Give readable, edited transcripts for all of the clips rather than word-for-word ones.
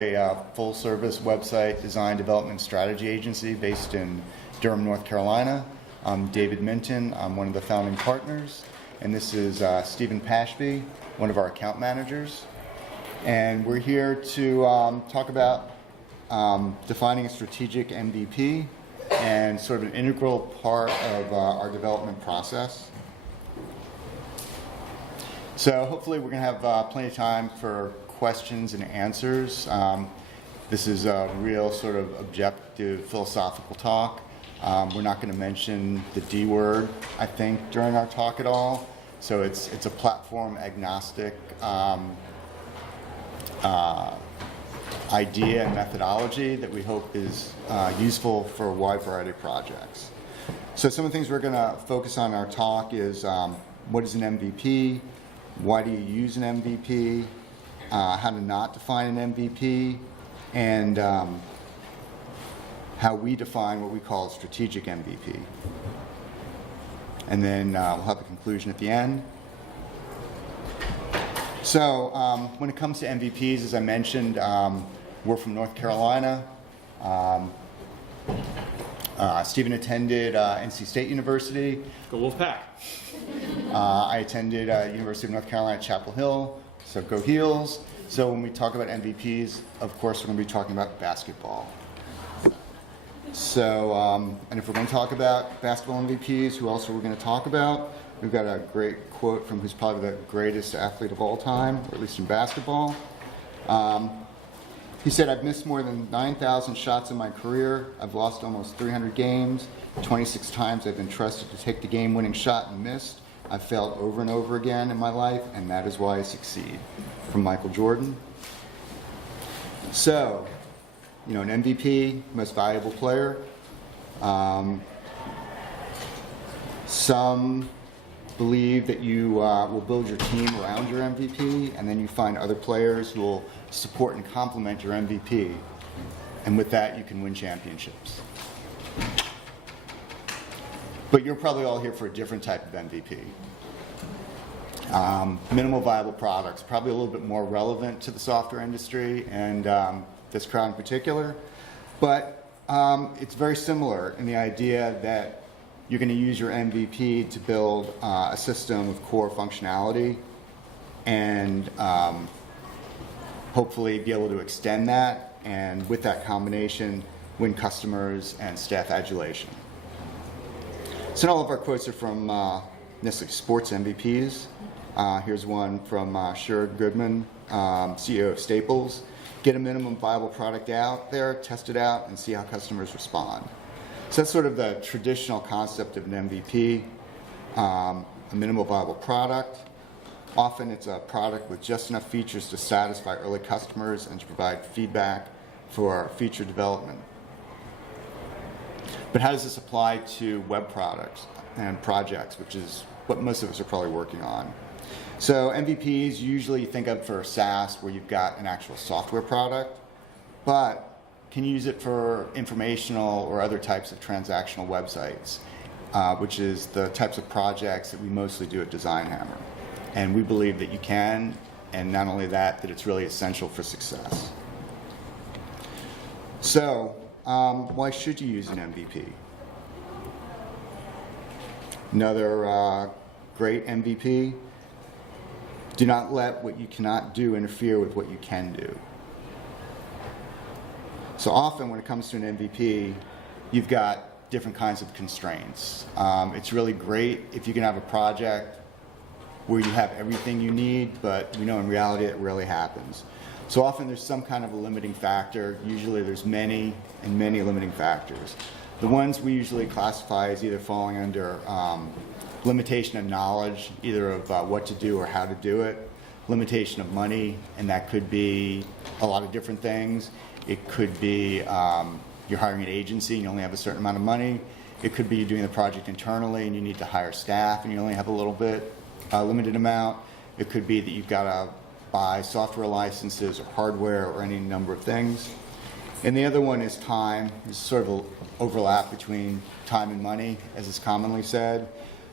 A full-service website design development strategy agency based in Durham, North Carolina. I'm David Minton. I'm one of the founding partners, and this is Stephen Pashby, one of our account managers. And we're here to talk about defining a strategic MVP and sort of an integral part of our development process. So hopefully we're going to have plenty of time for questions and answers. This is a real sort of objective philosophical talk. We're not going to mention the D word, I think, during our talk at all. So it's a platform agnostic idea and methodology that we hope is useful for a wide variety of projects. So some of the things we're going to focus on in our talk is what is an MVP, why do you use an MVP, how to not define an MVP, and how we define what we call a strategic MVP. And then we'll have a conclusion at the end. So when it comes to MVPs, as I mentioned, we're from North Carolina. Stephen attended NC State University. Go Wolfpack. I attended University of North Carolina at Chapel Hill. So go Heels. So when we talk about MVPs, of course, we're going to be talking about basketball. So, and if we're going to talk about basketball MVPs, who else are we going to talk about? We've got a great quote from who's probably the greatest athlete of all time, or at least in basketball. He said, "I've missed more than 9,000 shots in my career. I've lost almost 300 games. 26 times I've been trusted to take the game-winning shot and missed. I've failed over and over again in my life, and that is why I succeed." From Michael Jordan. So, you know, an MVP, most valuable player. Some believe that you will build your team around your MVP, and then you find other players who will support and complement your MVP. And with that, you can win championships. But you're probably all here for a different type of MVP. Minimal viable products, probably a little bit more relevant to the software industry and this crowd in particular. But it's very similar in the idea that you're going to use your MVP to build a system of core functionality and hopefully be able to extend that, and with that combination, win customers and staff adulation. So all of our quotes are from necessarily sports MVPs. Here's one from Sherrod Goodman, CEO of Staples. "Get a minimum viable product out there, test it out, and see how customers respond." So that's sort of the traditional concept of an MVP, a minimal viable product. Often it's a product with just enough features to satisfy early customers and to provide feedback for future development. But how does this apply to web products and projects, which is what most of us are probably working on? So MVPs usually think of for SaaS, where you've got an actual software product, but can you use it for informational or other types of transactional websites, which is the types of projects that we mostly do at Design Hammer. And we believe that you can, and not only that, that it's really essential for success. So why should you use an MVP? Another great MVP: do not let what you cannot do interfere with what you can do. So often when it comes to an MVP, you've got different kinds of constraints. It's really great if you can have a project where you have everything you need, but we know in reality it rarely happens. So often there's some kind of a limiting factor. Usually there's many and many limiting factors. The ones we usually classify as either falling under limitation of knowledge, either of what to do or how to do it, limitation of money, and that could be a lot of different things. It could be you're hiring an agency and you only have a certain amount of money. It could be you're doing the project internally and you need to hire staff and you only have a little bit, limited amount. It could be that you've got to buy software licenses or hardware or any number of things. And the other one is time. There's sort of an overlap between time and money, as is commonly said.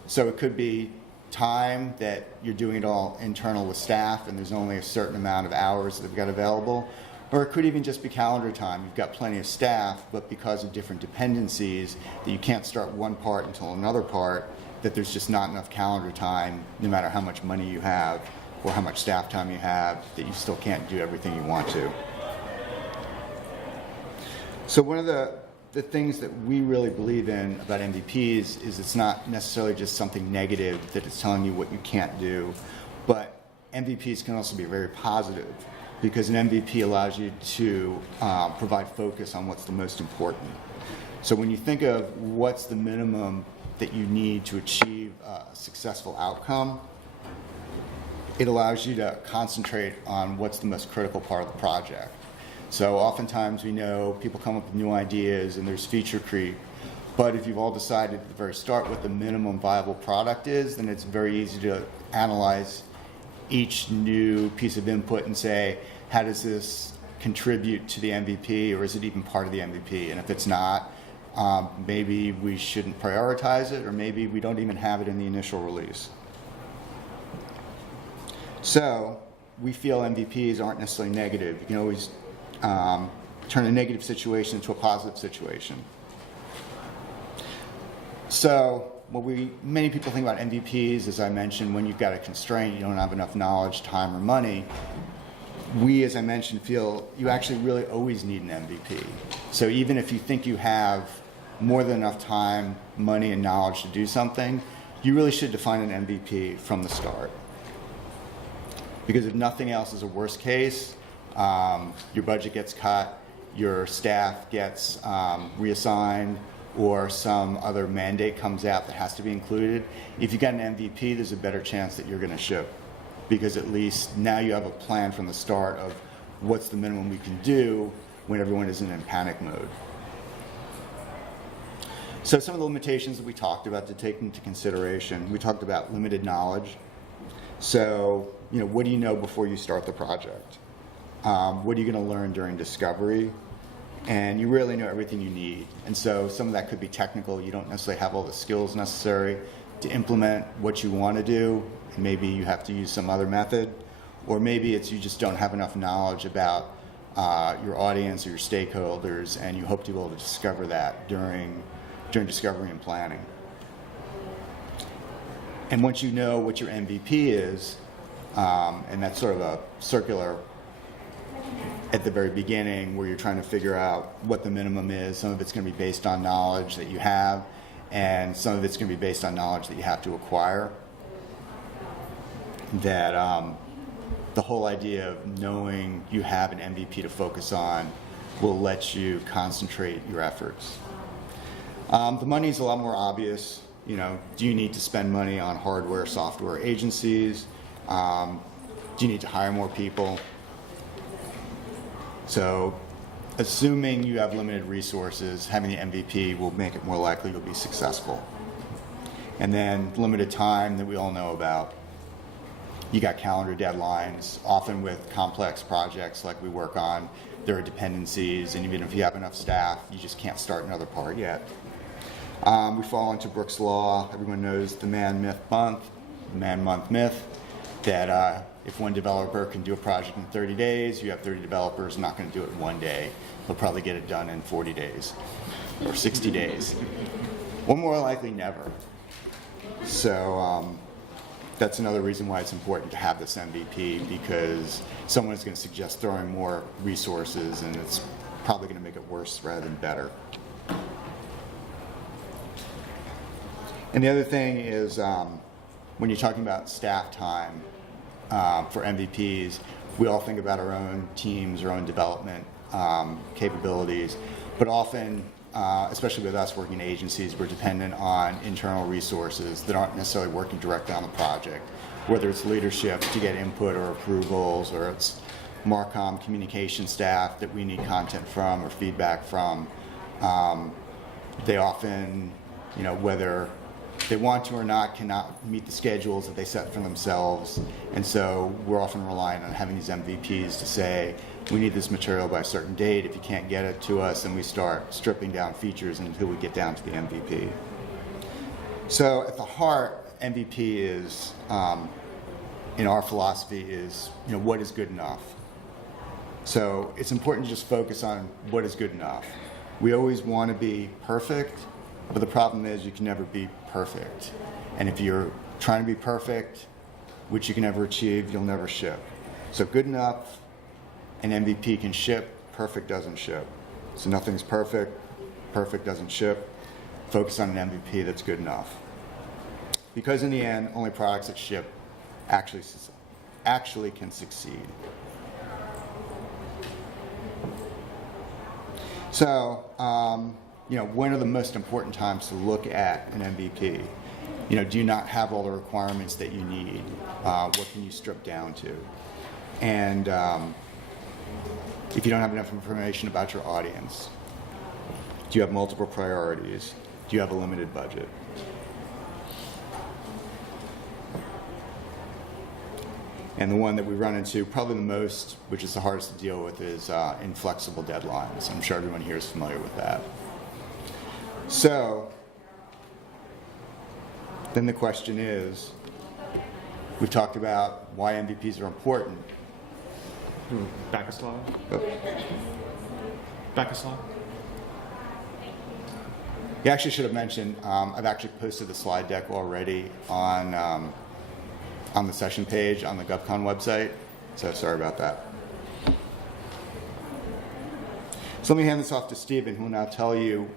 So it could be time that you're doing it all internal with staff and there's only a certain amount of hours that they've got available. Or it could even just be calendar time. You've got plenty of staff, but because of different dependencies, that you can't start one part until another part, that there's just not enough calendar time, no matter how much money you have or how much staff time you have, that you still can't do everything you want to. So one of the things that we really believe in about MVPs is it's not necessarily just something negative that it's telling you what you can't do, but MVPs can also be very positive, because an MVP allows you to provide focus on what's the most important. So when you think of what's the minimum that you need to achieve a successful outcome, it allows you to concentrate on what's the most critical part of the project. So oftentimes we know people come up with new ideas and there's feature creep, but if you've all decided at the very start what the minimum viable product is, then it's very easy to analyze each new piece of input and say, how does this contribute to the MVP, or is it even part of the MVP? And if it's not, maybe we shouldn't prioritize it, or maybe we don't even have it in the initial release. So we feel MVPs aren't necessarily negative. You can always turn a negative situation into a positive situation. So many people think about MVPs, as I mentioned, when you've got a constraint, you don't have enough knowledge, time, or money. We, as I mentioned, feel you actually really always need an MVP. So even if you think you have more than enough time, money, and knowledge to do something, you really should define an MVP from the start. Because if nothing else is a worst case, your budget gets cut, your staff gets reassigned, or some other mandate comes out that has to be included. If you've got an MVP, there's a better chance that you're going to ship, because at least now you have a plan from the start of what's the minimum we can do when everyone isn't in panic mode. So some of the limitations that we talked about to take into consideration, we talked about limited knowledge. So, what do you know before you start the project? What are you going to learn during discovery? And you really know everything you need. And so some of that could be technical. You don't necessarily have all the skills necessary to implement what you want to do. And maybe you have to use some other method. Or maybe it's you just don't have enough knowledge about your audience or your stakeholders, and you hope to be able to discover that during discovery and planning. And once you know what your MVP is, and that's sort of a circular at the very beginning where you're trying to figure out what the minimum is. Some of it's going to be based on knowledge that you have, and some of it's going to be based on knowledge that you have to acquire. That the whole idea of knowing you have an MVP to focus on will let you concentrate your efforts. The money is a lot more obvious. Do you need to spend money on hardware, software agencies? Do you need to hire more people? So assuming you have limited resources, having the MVP will make it more likely you'll be successful. And then limited time that we all know about. You got calendar deadlines. Often with complex projects like we work on, there are dependencies, and even if you have enough staff, you just can't start another part yet. We fall into Brooks' Law. Everyone knows the man-month myth, that if one developer can do a project in 30 days, you have 30 developers not going to do it in one day. They'll probably get it done in 40 days or 60 days, or more likely never. So that's another reason why it's important to have this MVP, because someone is going to suggest throwing more resources, and it's probably going to make it worse rather than better. And the other thing is, when you're talking about staff time for MVPs, we all think about our own teams, our own development capabilities, but often, especially with us working in agencies, we're dependent on internal resources that aren't necessarily working directly on the project, whether it's leadership to get input or approvals, or it's Marcom communication staff that we need content from or feedback from. They often, whether they want to or not, cannot meet the schedules that they set for themselves. And so we're often relying on having these MVPs to say, we need this material by a certain date. If you can't get it to us, then we start stripping down features until we get down to the MVP. So at the heart, MVP is, in our philosophy, is what is good enough. So it's important to just focus on what is good enough. We always want to be perfect, but the problem is you can never be perfect. And if you're trying to be perfect, which you can never achieve, you'll never ship. So good enough and MVP can ship, perfect doesn't ship. So nothing's perfect, perfect doesn't ship. Focus on an MVP that's good enough. Because in the end, only products that ship actually can succeed. So, when are the most important times to look at an MVP? Do you not have all the requirements that you need? What can you strip down to? And if you don't have enough information about your audience, do you have multiple priorities? Do you have a limited budget? And the one that we run into probably the most, which is the hardest to deal with, is inflexible deadlines. I'm sure everyone here is familiar with that. So then the question is, we've talked about why MVPs are important. Back a slide. Oh. Back a slide. You actually should have mentioned, I've actually posted the slide deck already on the session page on the GovCon website, so sorry about that. So let me hand this off to Stephen, who will now tell you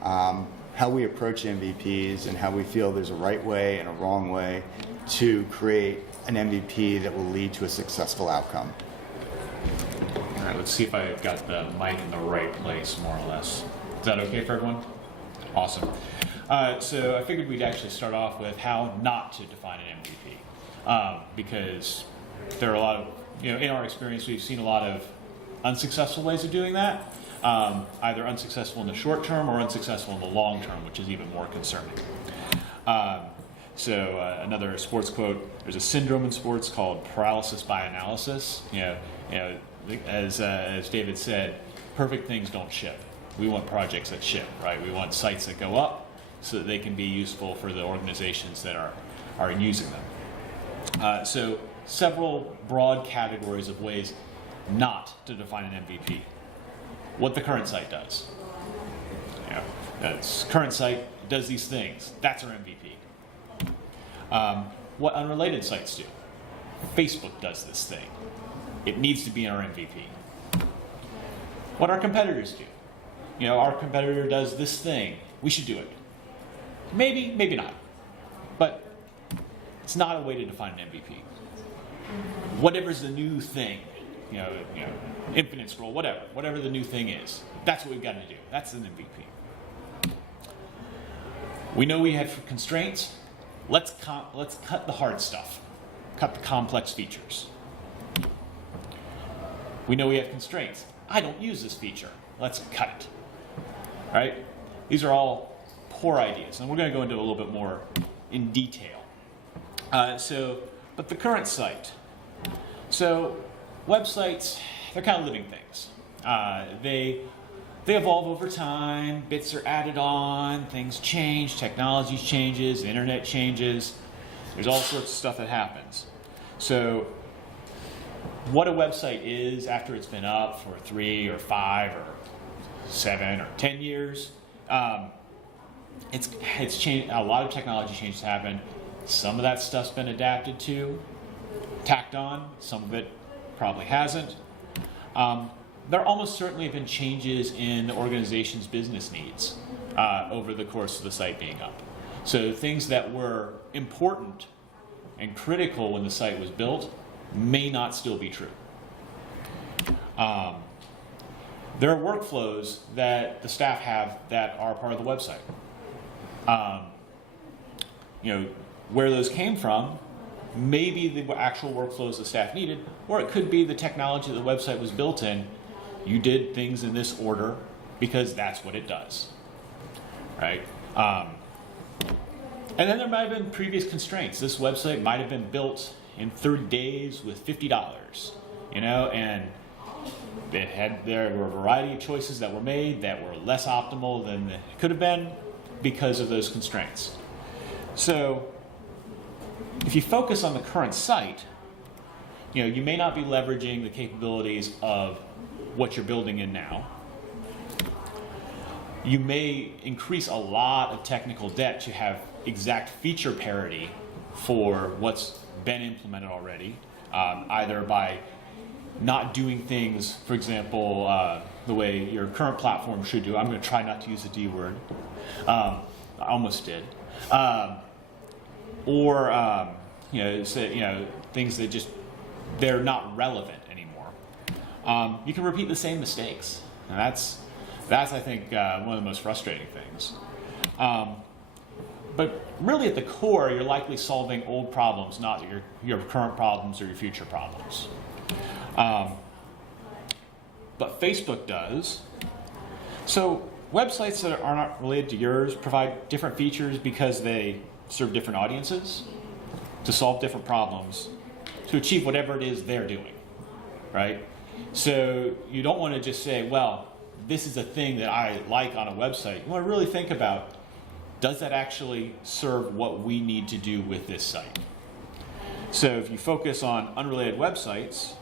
how we approach MVPs and how we feel there's a right way and a wrong way to create an MVP that will lead to a successful outcome. All right, let's see if I got the mic in the right place, more or less. Is that okay for everyone? Awesome. So I figured we'd actually start off with how not to define an MVP. Because there are a lot of, in our experience, we've seen a lot of unsuccessful ways of doing that, either unsuccessful in the short term or unsuccessful in the long term, which is even more concerning. So another sports quote, there's a syndrome in sports called paralysis by analysis. As David said, perfect things don't ship. We want projects that ship, right? We want sites that go up so that they can be useful for the organizations that are using them. So several broad categories of ways not to define an MVP. What the current site does. Current site does these things. That's our MVP. What unrelated sites do. Facebook does this thing. It needs to be in our MVP. What our competitors do. Our competitor does this thing. We should do it. Maybe, maybe not. But it's not a way to define an MVP. Whatever's the new thing, infinite scroll, whatever the new thing is, that's what we've got to do. That's an MVP. We know we have constraints. Let's cut the hard stuff. Cut the complex features. We know we have constraints. I don't use this feature. Let's cut it. All right? These are all poor ideas, and we're going to go into a little bit more in detail. But the current site. So websites, they're kind of living things. They evolve over time, bits are added on, things change, technology changes, the internet changes. There's all sorts of stuff that happens. So what a website is after it's been up for 3 or 5 or 7 or 10 years, it's changed. A lot of technology changes happen. Some of that stuff's been adapted to, tacked on. Some of it probably hasn't. There almost certainly have been changes in the organization's business needs over the course of the site being up. So things that were important and critical when the site was built may not still be true. There are workflows that the staff have that are part of the website. Where those came from, maybe the actual workflows the staff needed, or it could be the technology that the website was built in. You did things in this order because that's what it does, right? And then there might have been previous constraints. This website might have been built in 30 days with $50, and there were a variety of choices that were made that were less optimal than it could have been because of those constraints. So if you focus on the current site, you may not be leveraging the capabilities of what you're building in now. You may increase a lot of technical debt to have exact feature parity for what's been implemented already, either by not doing things, for example, the way your current platform should do. I'm going to try not to use the D word. I almost did. Or things that just, they're not relevant anymore. You can repeat the same mistakes. And that's I think, one of the most frustrating things. But really at the core, you're likely solving old problems, not your current problems or your future problems. But Facebook does. So websites that are not related to yours provide different features because they serve different audiences to solve different problems to achieve whatever it is they're doing, right? So you don't want to just say, well, this is a thing that I like on a website. You want to really think about, does that actually serve what we need to do with this site? So if you focus on unrelated websites,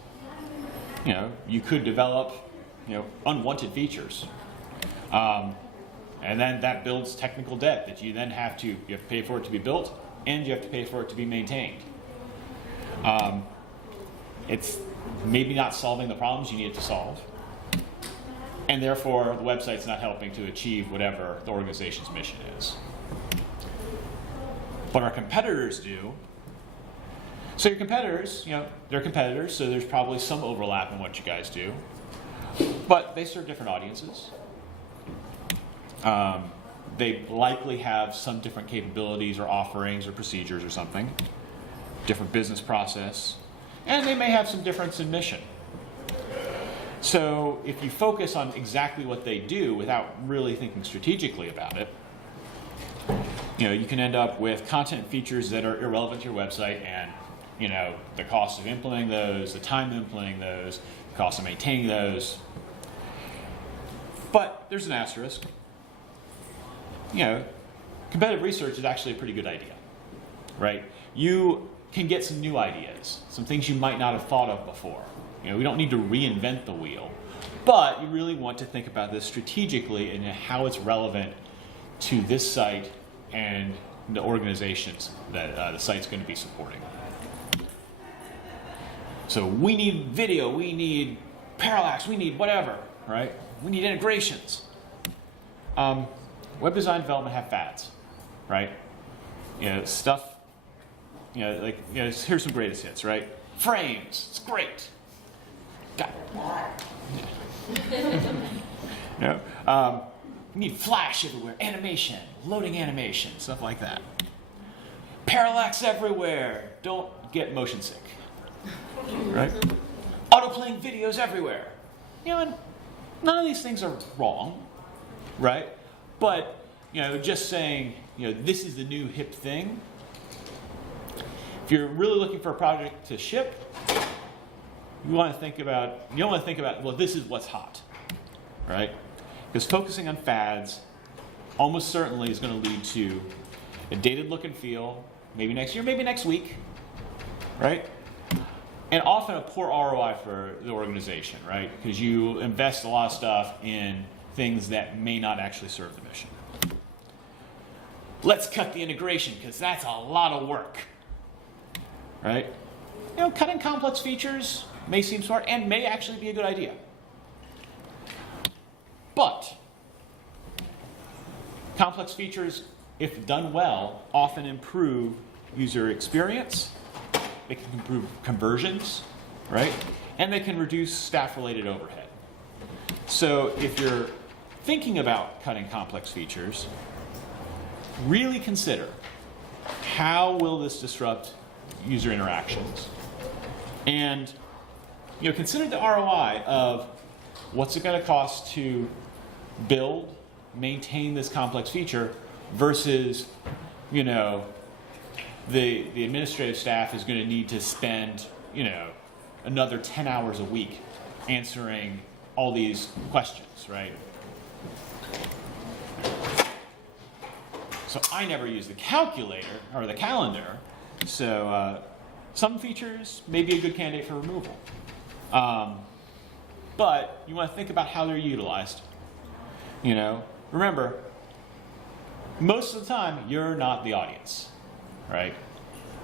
you could develop, unwanted features. And then that builds technical debt that you then have to pay for it to be built, and you have to pay for it to be maintained. It's maybe not solving the problems you need it to solve. And therefore, the website's not helping to achieve whatever the organization's mission is. But our competitors do. So your competitors, they're competitors, so there's probably some overlap in what you guys do. But they serve different audiences. They likely have some different capabilities or offerings or procedures or something. Different business process. And they may have some difference in mission. So if you focus on exactly what they do without really thinking strategically about it, you can end up with content features that are irrelevant to your website, and the cost of implementing those, the time of implementing those, the cost of maintaining those. But there's an asterisk. Competitive research is actually a pretty good idea, right? You can get some new ideas, some things you might not have thought of before. We don't need to reinvent the wheel, but you really want to think about this strategically and how it's relevant to this site and the organizations that the site's going to be supporting. So we need video, we need parallax, we need whatever, right? We need integrations. Web design development have fads, right? Stuff, here's some greatest hits, right? Frames, it's great. Got it. You need flash everywhere, animation, loading animation, stuff like that. Parallax everywhere. Don't get motion sick. Right? Auto-playing videos everywhere. And none of these things are wrong, right? But, just saying, this is the new hip thing. If you're really looking for a project to ship, you don't want to think about, well, this is what's hot, right? Because focusing on fads almost certainly is going to lead to a dated look and feel, maybe next year, maybe next week, right? And often a poor ROI for the organization, right? Because you invest a lot of stuff in things that may not actually serve the mission. Let's cut the integration because that's a lot of work, right? Cutting complex features may seem smart and may actually be a good idea. But complex features, if done well, often improve user experience. They can improve conversions, right? And they can reduce staff-related overhead. So if you're thinking about cutting complex features, really consider how will this disrupt user interactions? And consider the ROI of what's it going to cost to build, maintain this complex feature versus, the administrative staff is going to need to spend, another 10 hours a week answering all these questions, right? So I never use the calculator or the calendar. So some features may be a good candidate for removal. but you want to think about how they're utilized. You know, remember, most of the time, you're not the audience, right?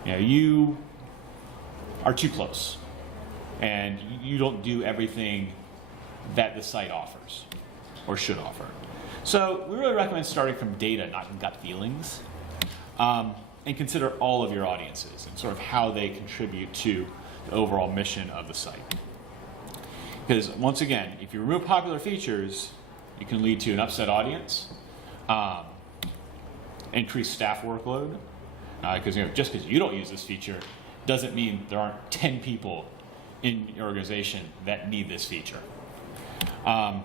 You know, you are too close, and you don't do everything that the site offers or should offer. So we really recommend starting from data, not gut feelings, and consider all of your audiences and sort of how they contribute to the overall mission of the site. Because once again, if you remove popular features, it can lead to an upset audience, increased staff workload, because just because you don't use this feature doesn't mean there aren't 10 people in your organization that need this feature. And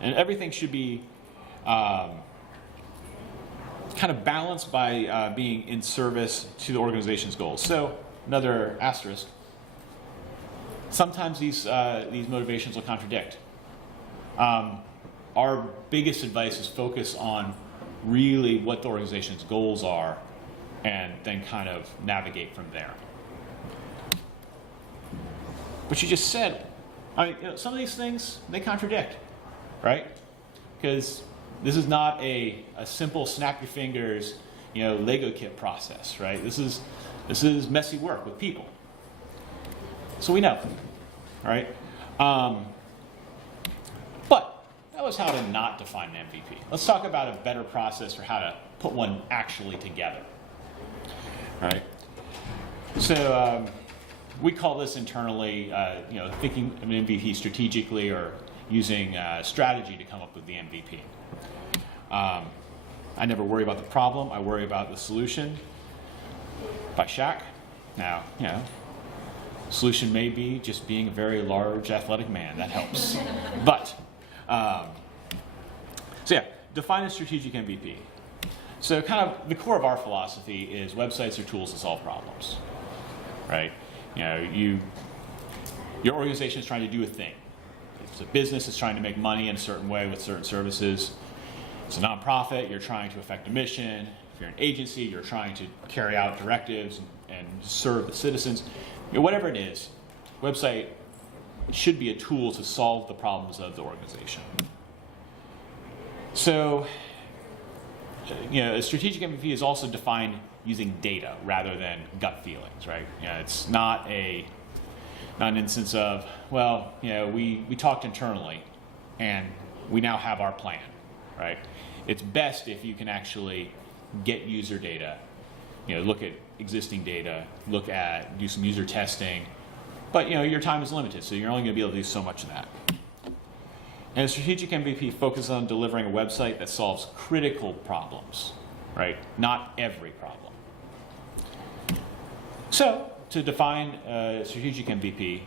everything should be kind of balanced by being in service to the organization's goals. So another asterisk, sometimes these motivations will contradict. Our biggest advice is focus on really what the organization's goals are and then kind of navigate from there. But you just said, I mean, some of these things, they contradict, right? Because this is not a simple snap your fingers, Lego kit process, right? This is messy work with people. So we know, right? But that was how to not define an MVP. Let's talk about a better process for how to put one actually together, right? So we call this internally, thinking of an MVP strategically or using strategy to come up with the MVP. I never worry about the problem. I worry about the solution. By Shaq. Now, solution may be just being a very large athletic man. That helps. But, define a strategic MVP. So kind of the core of our philosophy is websites are tools to solve problems, right? Your organization is trying to do a thing. It's a business that's trying to make money in a certain way with certain services. It's a nonprofit, you're trying to affect a mission. If you're an agency, you're trying to carry out directives and serve the citizens. Whatever it is, website should be a tool to solve the problems of the organization. So, a strategic MVP is also defined using data rather than gut feelings, right? It's not an instance of, we talked internally and we now have our plan, right? It's best if you can actually get user data, look at existing data, do some user testing, but your time is limited, so you're only going to be able to do so much of that. And a strategic MVP focuses on delivering a website that solves critical problems, right? Not every problem. So, to define a strategic MVP,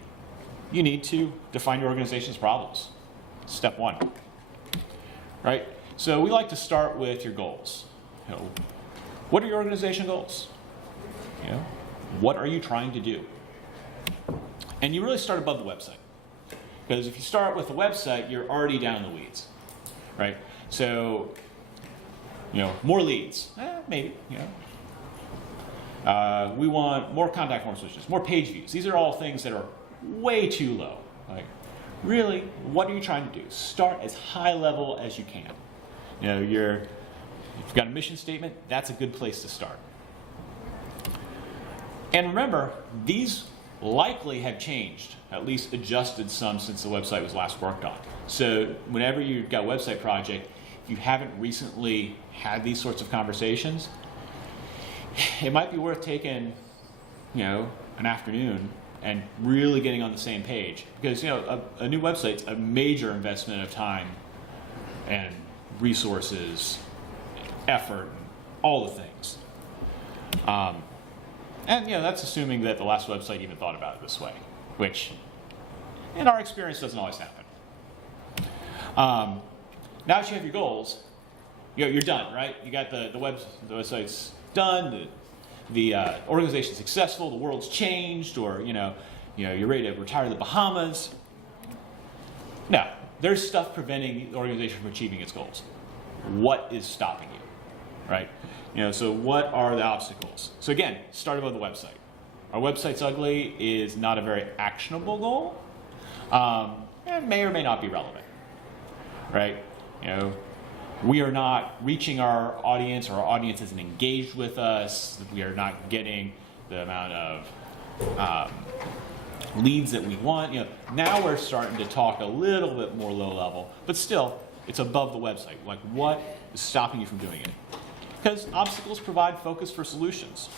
you need to define your organization's problems. Step one, right? So we like to start with your goals. What are your organization goals? What are you trying to do? And you really start above the website. Because if you start with the website, you're already down in the weeds, right? So, more leads, maybe, we want more contact form switches, more page views. These are all things that are way too low. Like, really, what are you trying to do? Start as high level as you can. If you've got a mission statement, that's a good place to start. And remember, these likely have changed, at least adjusted some since the website was last worked on. So whenever you've got a website project, if you haven't recently had these sorts of conversations, it might be worth taking, an afternoon and really getting on the same page. Because, a new website's a major investment of time and resources, effort, all the things. And that's assuming that the last website even thought about it this way, which in our experience doesn't always happen. Now that you have your goals, you're done, right? You got the website's done, the organization's successful, the world's changed, or you're ready to retire to the Bahamas. No, there's stuff preventing the organization from achieving its goals. What is stopping you, right? So what are the obstacles? So again, start above the website. Our website's ugly is not a very actionable goal. may or may not be relevant, right? You know, we are not reaching our audience, or our audience isn't engaged with us. We are not getting the amount of leads that we want. You know, now we're starting to talk a little bit more low level, but still, it's above the website. Like, what is stopping you from doing it? Because obstacles provide focus for solutions.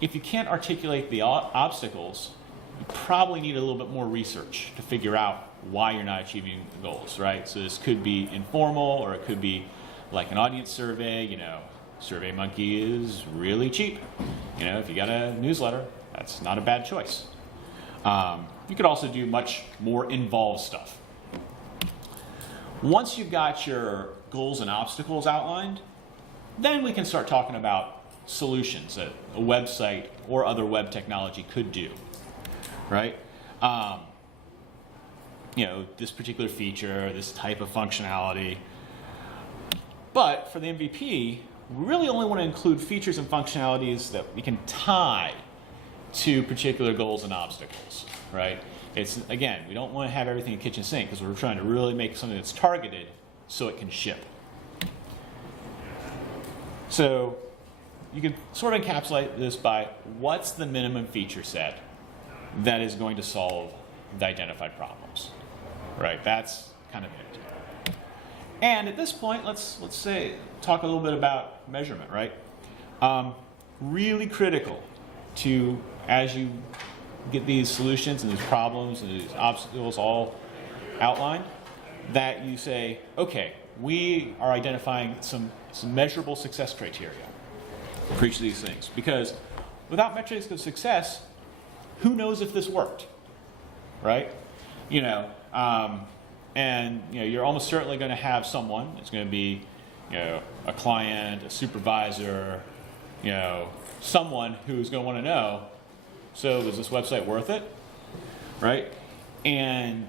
If you can't articulate the obstacles, you probably need a little bit more research to figure out why you're not achieving the goals, right? So this could be informal, or it could be like an audience survey. You know, SurveyMonkey is really cheap. You know, if you got a newsletter, that's not a bad choice. You could also do much more involved stuff. Once you've got your goals and obstacles outlined, then we can start talking about solutions that a website or other web technology could do, right? You know, this particular feature, this type of functionality. But for the MVP, we really only want to include features and functionalities that we can tie to particular goals and obstacles, right? It's, again, we don't want to have everything in kitchen sink, because we're trying to really make something that's targeted so it can ship. So you can sort of encapsulate this by what's the minimum feature set that is going to solve the identified problems, right? That's kind of it. And at this point, let's talk a little bit about measurement, right? Really critical to, as you get these solutions and these problems and these obstacles all outlined, that you say, okay, we are identifying some measurable success criteria for each of these things. Because without metrics of success, who knows if this worked, right? You know, and you know, you're almost certainly going to have someone. It's going to be, you know, a client, a supervisor, you know, someone who's going to want to know, so is this website worth it, right? And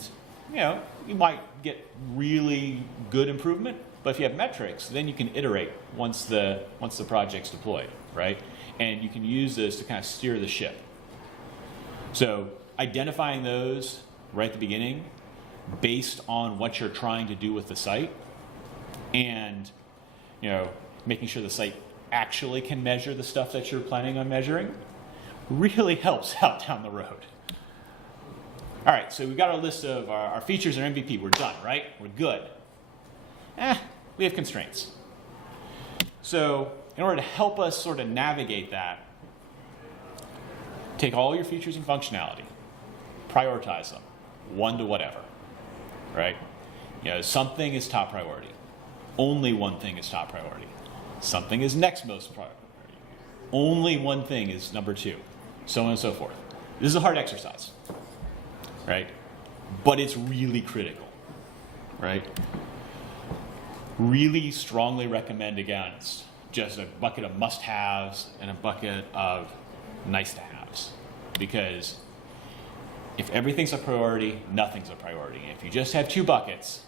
you know, you might get really good improvement, but if you have metrics, then you can iterate once the project's deployed, right? And you can use this to kind of steer the ship. So identifying those right at the beginning, based on what you're trying to do with the site, and you know, making sure the site actually can measure the stuff that you're planning on measuring, really helps out down the road. All right, so we've got our list of our features and MVP. We're done, right? We're good. We have constraints. So in order to help us sort of navigate that, take all your features and functionality, prioritize them, one to whatever, right? You know, something is top priority. Only one thing is top priority. Something is next most priority. Only one thing is number 2, so on and so forth. This is a hard exercise, right? But it's really critical, right? Really strongly recommend against just a bucket of must-haves and a bucket of nice-to-haves. Because if everything's a priority, nothing's a priority. If you just have 2 buckets,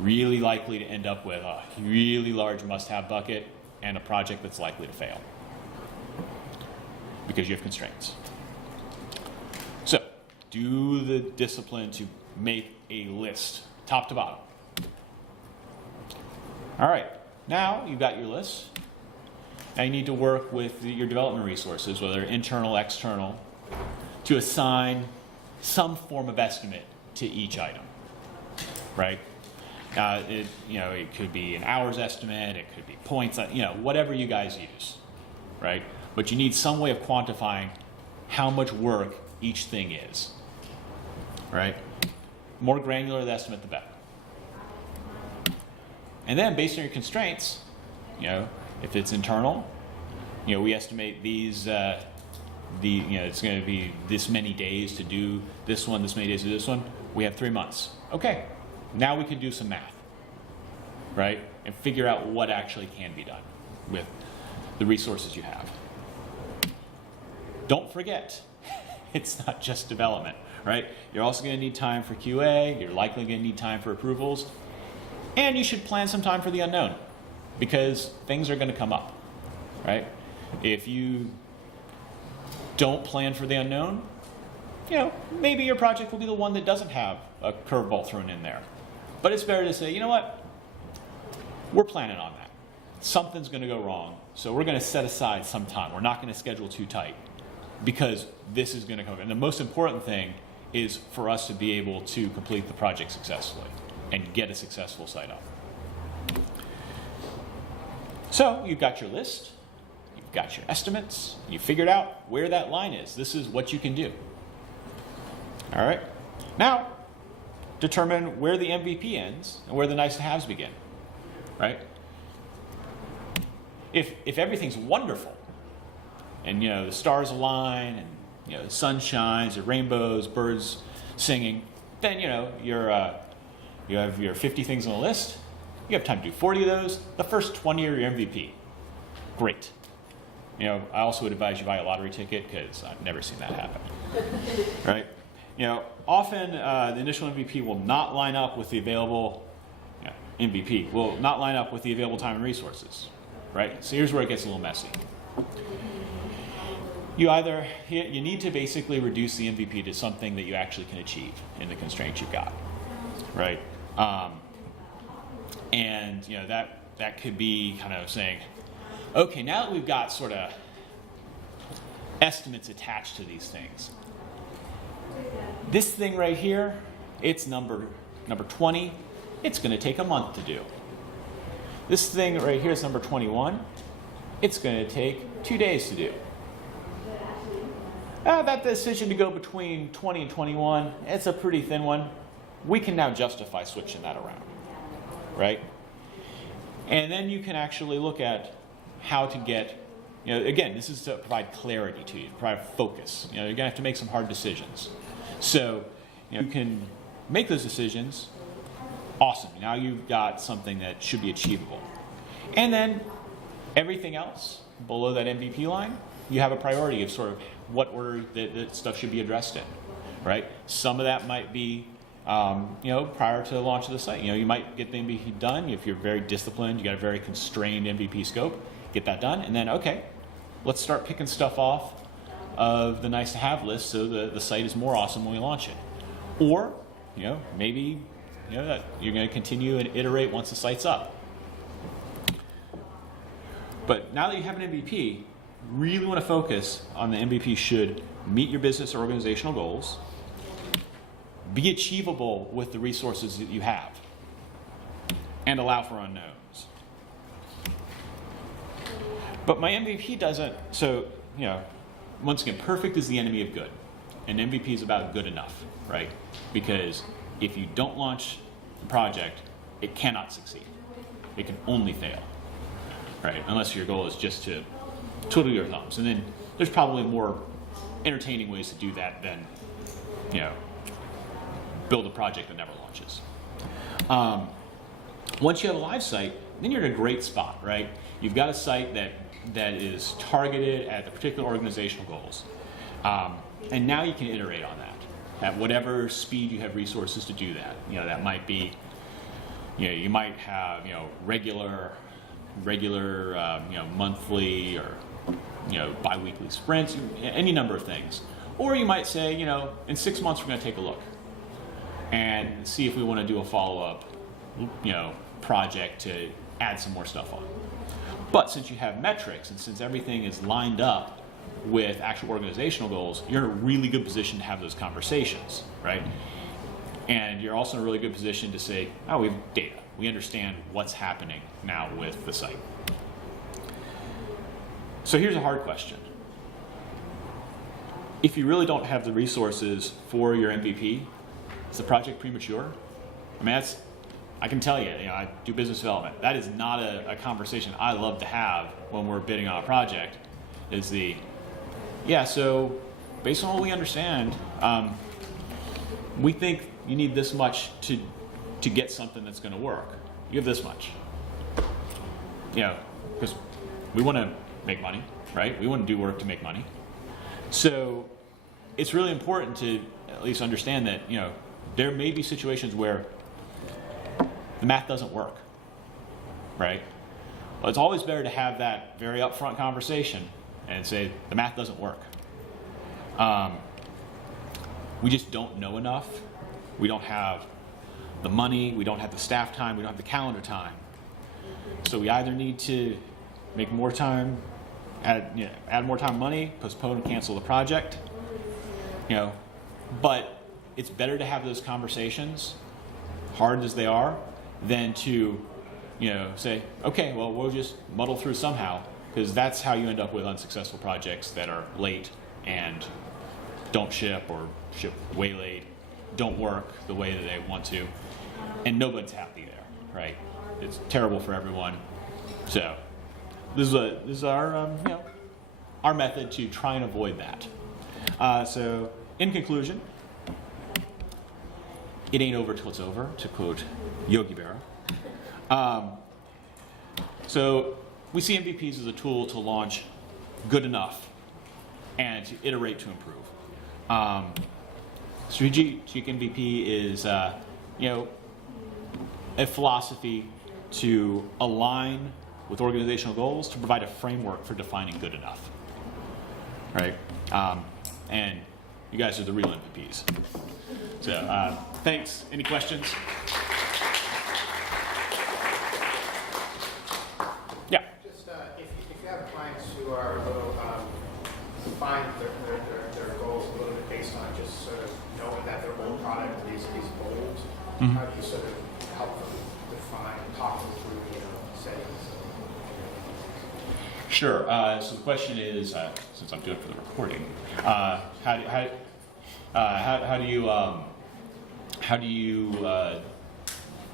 really likely to end up with a really large must-have bucket and a project that's likely to fail because you have constraints. So do the discipline to make a list, top to bottom. All right, now you've got your list. Now you need to work with your development resources, whether internal, external, to assign some form of estimate to each item, right? It could be an hours estimate, it could be points, whatever you guys use, right? But you need some way of quantifying how much work each thing is, right? More granular the estimate, the better. And then based on your constraints, if it's internal, we estimate these, it's going to be this many days to do this one, this many days to do this one. We have 3 months. Okay, now we can do some math, right? And figure out what actually can be done with the resources you have. Don't forget, it's not just development, right? You're also going to need time for QA. You're likely going to need time for approvals. And you should plan some time for the unknown, because things are going to come up, right? If you don't plan for the unknown, maybe your project will be the one that doesn't have a curveball thrown in there. But it's better to say, you know what, we're planning on that. Something's going to go wrong, so we're going to set aside some time. We're not going to schedule too tight because this is going to come. And the most important thing is for us to be able to complete the project successfully and get a successful site up. So you've got your list, you've got your estimates, you figured out where that line is. This is what you can do. All right. Now, determine where the MVP ends and where the nice-to-haves begin. Right? If everything's wonderful, and the stars align, and the sun shines, the rainbows, birds singing, then you have your 50 things on the list. You have time to do 40 of those. The first 20 are your MVP. Great. I also would advise you buy a lottery ticket because I've never seen that happen. Right? Often the initial MVP will not line up with the available MVP will not line up with the available time and resources. Right? So here's where it gets a little messy. You need to basically reduce the MVP to something that you actually can achieve in the constraints you've got. Right? And that could be kind of saying, okay, now that we've got sort of estimates attached to these things, this thing right here, it's number 20. It's going to take a month to do. This thing right here is number 21. It's going to take 2 days to do. That decision to go between 20 and 21, it's a pretty thin one. We can now justify switching that around, right? And then you can actually look at how to get, again, this is to provide clarity to you, to provide focus. You're going to have to make some hard decisions. So you can make those decisions. Awesome. Now you've got something that should be achievable. And then everything else below that MVP line, you have a priority of sort of what order that stuff should be addressed in, right? Some of that might be, prior to the launch of the site. You might get the MVP done. If you're very disciplined, you got a very constrained MVP scope, get that done. And then, okay, let's start picking stuff off of the nice-to-have list so the site is more awesome when we launch it. Or, maybe that you're going to continue and iterate once the site's up. But now that you have an MVP, really want to focus on the MVP should meet your business or organizational goals, be achievable with the resources that you have, and allow for unknowns. But my MVP doesn't, so, once again, perfect is the enemy of good. And MVP is about good enough, right? Because if you don't launch the project, it cannot succeed. It can only fail, right? Unless your goal is just to twiddle your thumbs. And then there's probably more entertaining ways to do that than, build a project that never launches. Once you have a live site, then you're in a great spot, right? You've got a site that is targeted at the particular organizational goals. And now you can iterate on that at whatever speed you have resources to do that. That might be, you might have, regular, monthly or, bi-weekly sprints, any number of things. Or you might say, in 6 months we're going to take a look and see if we want to do a follow-up, project to add some more stuff on. But since you have metrics and since everything is lined up with actual organizational goals, you're in a really good position to have those conversations, right? And you're also in a really good position to say, oh, we have data. We understand what's happening now with the site. So here's a hard question. If you really don't have the resources for your MVP, is the project premature? I mean, I can tell you, I do business development. That is not a conversation I love to have when we're bidding on a project. So based on what we understand, we think you need this much to get something that's going to work. You have this much. Because we want to make money, right? We want to do work to make money. So it's really important to at least understand that, there may be situations where the math doesn't work, right? Well, it's always better to have that very upfront conversation and say the math doesn't work. we just don't know enough. We don't have the money, we don't have the staff time, we don't have the calendar time. So we either need to make more time, add more time, money, postpone and cancel the project. But it's better to have those conversations, hard as they are, than to, say, okay, well, we'll just muddle through somehow, because that's how you end up with unsuccessful projects that are late and don't ship, or ship way late, don't work the way that they want to, and nobody's happy there, right? It's terrible for everyone. So this is our our method to try and avoid that. So in conclusion, it ain't over till it's over, to quote Yogi Berra. So we see MVPs as a tool to launch good enough and to iterate to improve. Strategic MVP is a philosophy to align with organizational goals to provide a framework for defining good enough. Right? And you guys are the real MVPs. So thanks. Any questions? Yeah. Just if you have clients who are a little find their goals a little bit based on just sort of knowing that their old product is old, how do you sort of help them define, talk them through settings? Sure. So the question is, since I'm doing it for the recording, how do you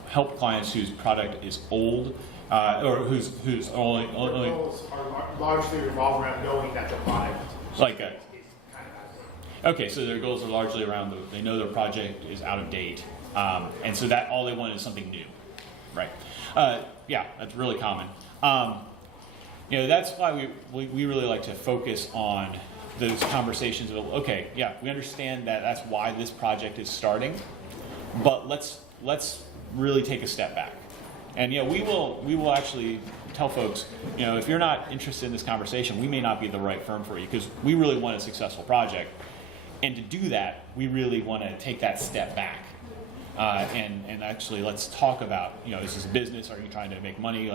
help clients whose product is old, or whose only Goals are largely revolve around knowing that their product like is kind of out of date. okay, so their goals are largely around they know their project is out of date, and so that all they want is something new, right? Yeah, that's really common. That's why we really like to focus on those conversations of, okay, yeah, we understand that that's why this project is starting, but let's really take a step back. And we will actually tell folks, if you're not interested in this conversation, we may not be the right firm for you, because we really want a successful project. And to do that, we really want to take that step back. And actually, let's talk about, is this a business? Are you trying to make money?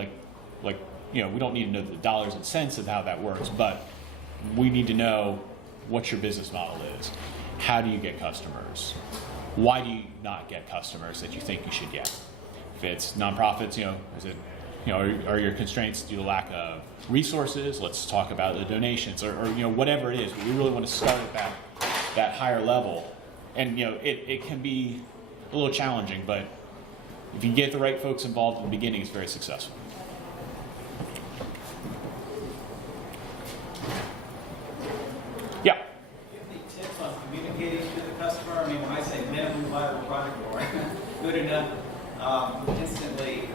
We don't need to know the dollars and cents of how that works, but we need to know what your business model is. How do you get customers? Why do you not get customers that you think you should get? If it's nonprofits, is it, are your constraints due to lack of resources? Let's talk about the donations, or whatever it is. We really want to start at that higher level, and it can be a little challenging, but if you get the right folks involved in the beginning, it's very successful. Yeah. Do you have any tips on communicating to the customer? I mean, when I say minimum viable product or good enough, instantly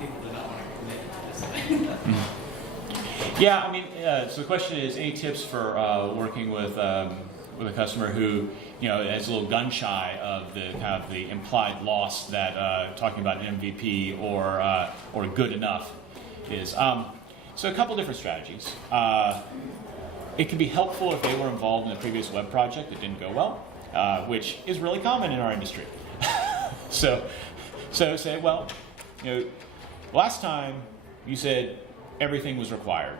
people do not want to commit to this. Yeah, I mean, so the question is, any tips for working with a customer who, is a little gun shy of the kind of the implied loss that talking about an MVP or good enough is. So a couple different strategies. It can be helpful if they were involved in a previous web project that didn't go well, which is really common in our industry. So say, well, last time you said everything was required,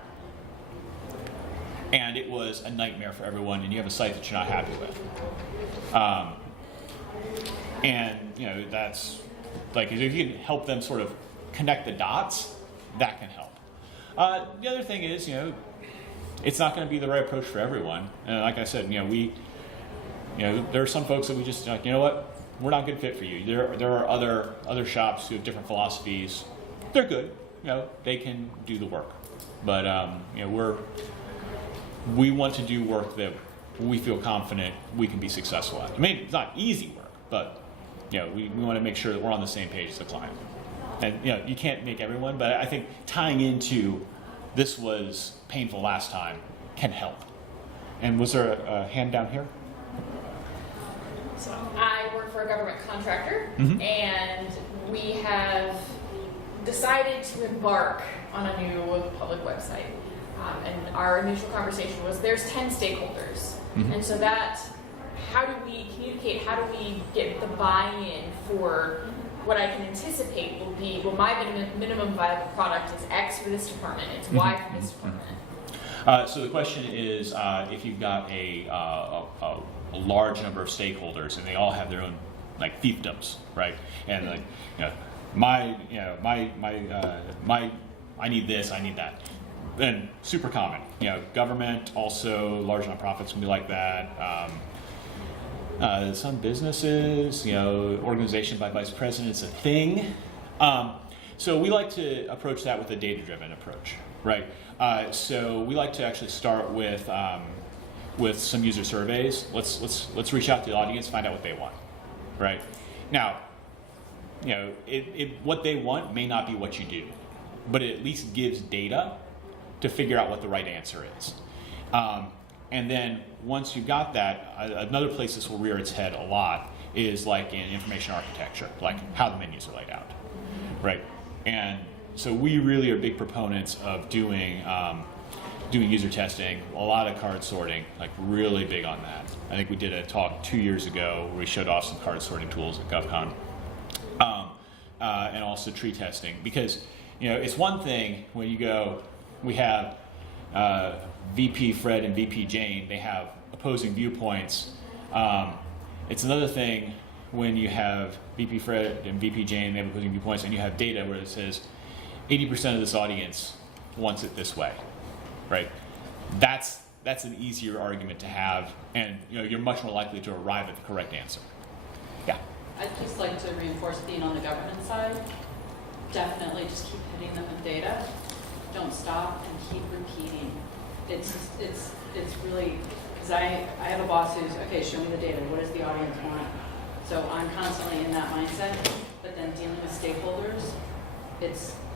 and it was a nightmare for everyone, and you have a site that you're not happy with. And that's like, if you can help them sort of connect the dots, that can help. The other thing is, it's not going to be the right approach for everyone. Like I said, there are some folks that we just like, what, we're not a good fit for you. There are other shops who have different philosophies. They're good, they can do the work, but we want to do work that we feel confident we can be successful at. I mean, it's not easy work, but we want to make sure that we're on the same page as the client. And you can't make everyone, but I think tying into this was painful last time can help. And was there a hand down here? So I work for a government contractor, and we have decided to embark on a new public website. And our initial conversation was there's 10 stakeholders. And so that how do we communicate, how do we get the buy-in for what I can anticipate will be, well, my minimum viable product is X for this department, it's Y for this department. So the question is, if you've got a large number of stakeholders and they all have their own like fiefdoms, right? And like, I need this, I need that. Then super common. Government also, large nonprofits can be like that. Some businesses, organization by vice president's a thing. So we like to approach that with a data-driven approach, right? So we like to actually start with some user surveys. Let's reach out to the audience, find out what they want, right? Now, what they want may not be what you do, but it at least gives data to figure out what the right answer is. And then once you've got that, another place this will rear its head a lot is like in information architecture, like how the menus are laid out, right? And so we really are big proponents of doing user testing, a lot of card sorting, like really big on that. I think we did a talk 2 years ago where we showed off some card sorting tools at GovCon, and also tree testing, because it's one thing when you go, we have VP Fred and VP Jane, they have opposing viewpoints. It's another thing when you have VP Fred and VP Jane, they have opposing viewpoints, and you have data where it says 80% of this audience wants it this way, right? That's an easier argument to have, and you're much more likely to arrive at the correct answer. Yeah. I'd just like to reinforce being on the government side. Definitely just keep hitting them with data. Don't stop and keep repeating. It's really, because I have a boss who's, okay, show me the data. What does the audience want? So I'm constantly in that mindset, but then dealing with stakeholders,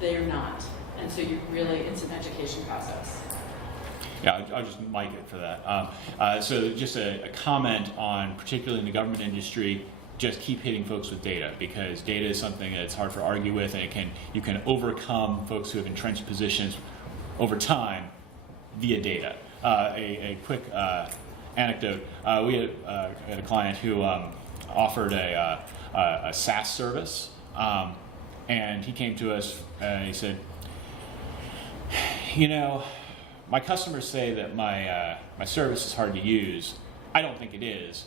they're not. And so it's an education process. Yeah, I'll just mic it for that. So just a comment on, particularly in the government industry, just keep hitting folks with data, because data is something that's hard to argue with, and you can overcome folks who have entrenched positions over time via data. A quick anecdote: we had a client who offered a SaaS service, and he came to us and he said, my customers say that my service is hard to use. I don't think it is.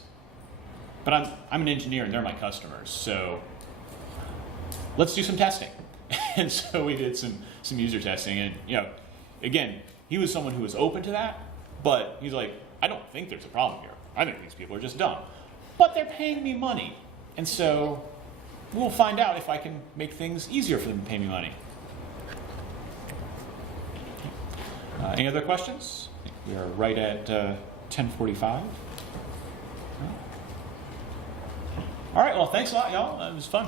But I'm an engineer and they're my customers, so let's do some testing. And so we did some user testing, and again, he was someone who was open to that, but he's like, I don't think there's a problem here. I think these people are just dumb, but they're paying me money, and so we'll find out if I can make things easier for them to pay me money. Any other questions? I think we are right at 10:45. All right, well, thanks a lot, y'all. It was fun.